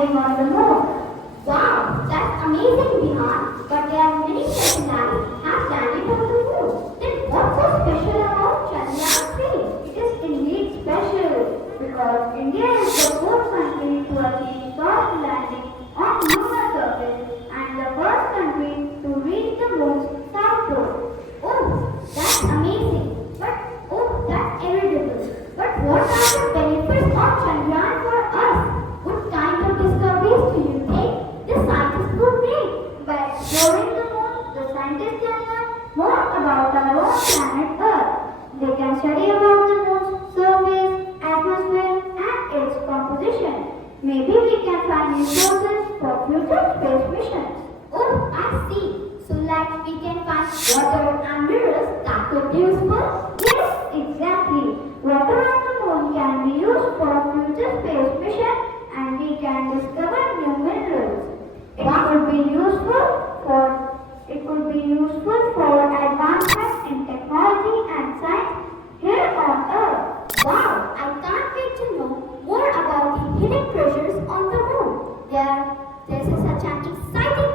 living on the moon. Wow, that's amazing, Vihan. But there are many personalities have landed on the moon. Then what's so special about Chandrayaan 3? It is indeed special because India is the fourth country to achieve soft landing on lunar surface and the first country to reach the moon's south pole. Oh, that's amazing. But oh, that's incredible. But what are the benefits of Chandrayaan for us? What kind of discoveries do you think the scientists would make? By exploring the moon, the scientists can learn more about our own planet Earth. They can study about the moon's surface, atmosphere, and its composition. Maybe we can find resources for future space missions. Oh, I see. So like we can find water and minerals that could be useful? Yes, exactly. Water on the moon can be used for future space mission and we can discover new minerals. It could be useful for advancement in technology and science here on Earth. Wow, I can't wait to know more about the hidden treasures on the moon. This is such an exciting